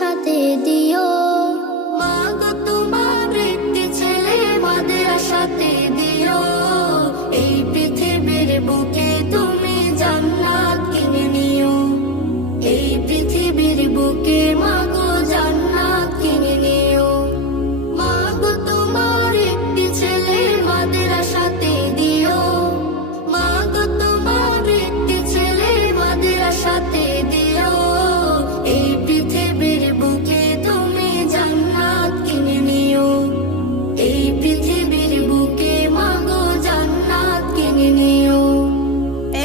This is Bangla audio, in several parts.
সাথে দিও। মা গো তোমার একটি ছেলে মাদ্রাসাতে দিও। এই পৃথিবীর বুকে তুমি জান্নাত কিনে নিও। এই পৃথিবীর বুকে মা গো জান্নাত কিনে নিও। মা গো তোমার একটি ছেলে মাদ্রাসাতে দিও। মা গো তোমার একটি ছেলে মাদ্রাসাতে দিও। এই পৃথিবীর বুকে তুমি জান্নাত কিনে নিও। এই পৃথিবীর বুকে মা গো জান্নাত কিনে নিও।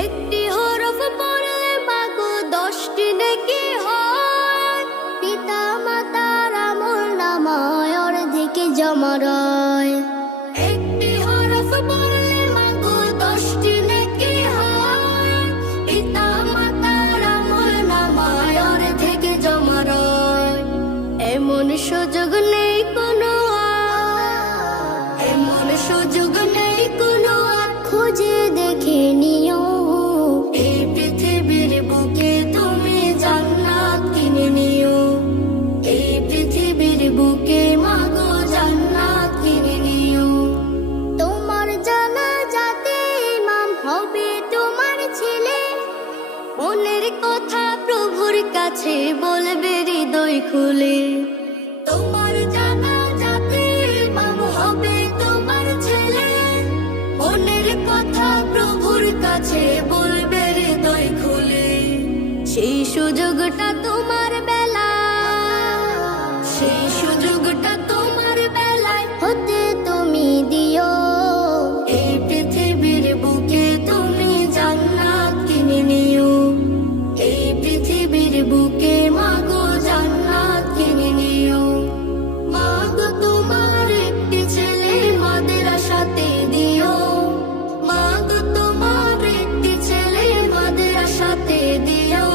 একটি হরফ পড়লে মা গো 10টি নেকি হয়। পিতা মাতার আমলনামায় অর্ধেক জমা রয়। একটি হরফ পড়লে মা গো 10টি নেকি হয়। পিতা মাতার আমলনামায় অর্ধেক জমা রয়। এমন সুযোগ নেই কোনো আর, এমন সুযোগ নেই কোনো আর, খুঁজে দেখে নিও। এই পৃথিবীর বুকে তুমি জান্নাত কিনে নিও। এই পৃথিবীর বুকে মা গো জান্নাত কিনে নিও। তোমার জানাজাতে ইমাম হবে তোমার ছেলে। মনের কথা প্রভুর কাছে বলবে হৃদয় খুলে। তোমার জানাজাতে ইমাম হবে তোমার ছেলে। মনের কথা প্রভুর কাছে বলবে হৃদয় খুলে। সেই সুযোগটা তোমার বেলায়, সেই সুযোগটা তোমার বেলায় হতে তুমি দিও। এই পৃথিবীর বুকে তুমি জান্নাত কিনে নিও। এই পৃথিবীর বুকে মা গো জান্নাত কিনে নিও। মা গো তোমার একটি ছেলে মাদ্রাসাতে দিও। মা গো তোমার একটি ছেলে মাদ্রাসাতে দিও।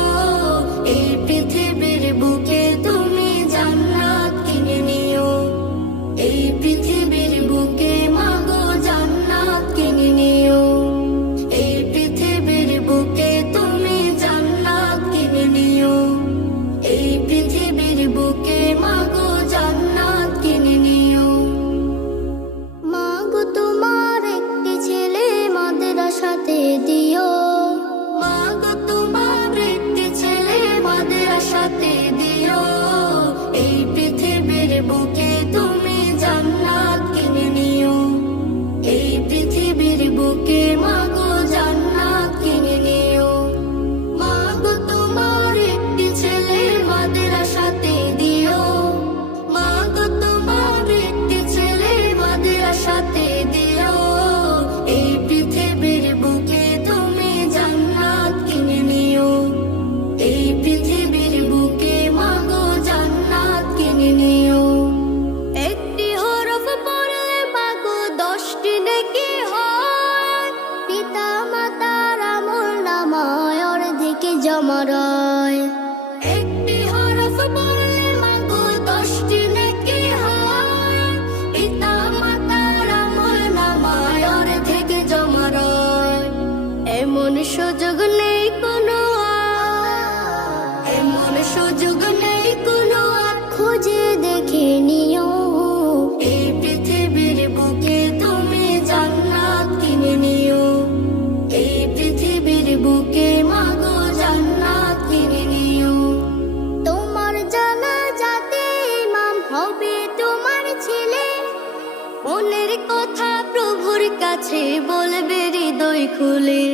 এই পৃথিবীর বুকে তুমি জান্নাত কিনে নিও। এই পৃথিবীর বুকে মা গো জান্নাত কিনে নিও। এই পৃথিবীর বুকে তুমি জান্নাত কিনে নিও। এই পৃথিবীর বুকে মা গো জান্নাত কিনে নিও। মা গো তোমার একটি ছেলে মাদ্রাসাতে দিও। মা গো তোমার একটি ছেলে মাদ্রাসাতে দিও। এই পৃথিবীর বুকে তুমি জান্নাত কিনে নিও। এই পৃথিবীর বুকে মা গো জান্নাত কিনে নিও। মা গো তোমার একটি ছেলে মাদ্রাসাতে দিও। মা গো তোমার একটি ছেলে মাদ্রাসাতে দিও। এই পৃথিবীর বুকে তুমি জান্নাত কিনে নিও। এই পৃথিবীর বুকে মা গো জান্নাত কিনে নিও। একটি হরফ পড়লে মা গো 10টি নেকি হয়। পিতা মাতার আমলনামায় অর্ধেক জমা রয়। একটি হরফ পড়লে মা গো 10টি নেকি হয়। পিতা মাতার আমলনামায় অর্ধেক জমা রয়। এমন সুযোগ নেই কোনো আর, এমন সুযোগ নেই কোনো আর, খুঁজে দেখে নিও। এই পৃথিবীর বুকে তুমি জান্নাত কিনে নিও। এই পৃথিবীর বুকে মা গো জান্নাত কিনে নিও। তোমার জানাজাতে ইমাম হবে তোমার ছেলে। মনের কথা প্রভুর কাছে বলবে হৃদয় খুলে।